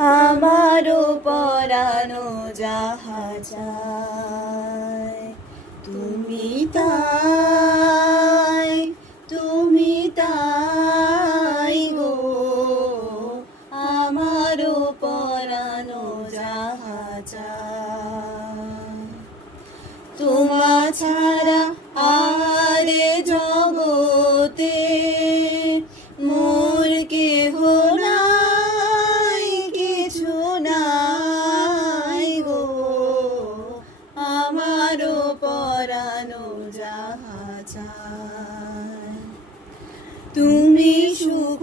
আমারও পরানো যাহা চায়, তুমি তাই তুমি তাই গো। আমারও পরানো যাহা চায়, তোমা ছাড়া আর জগতে যাহা চায়। তুমি সুখ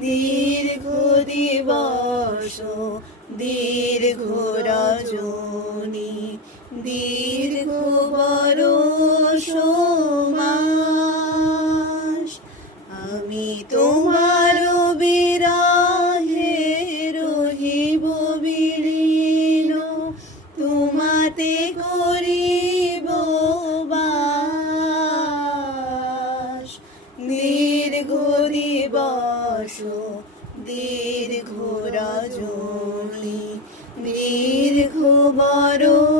দীর্ঘ দিবস দীর্ঘ রজনী দীর্ঘ বরষ দিবস দীর্ঘ রজনী দীর্ঘ বরষ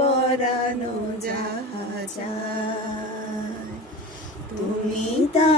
পরানো যাহা যায় তুমি তা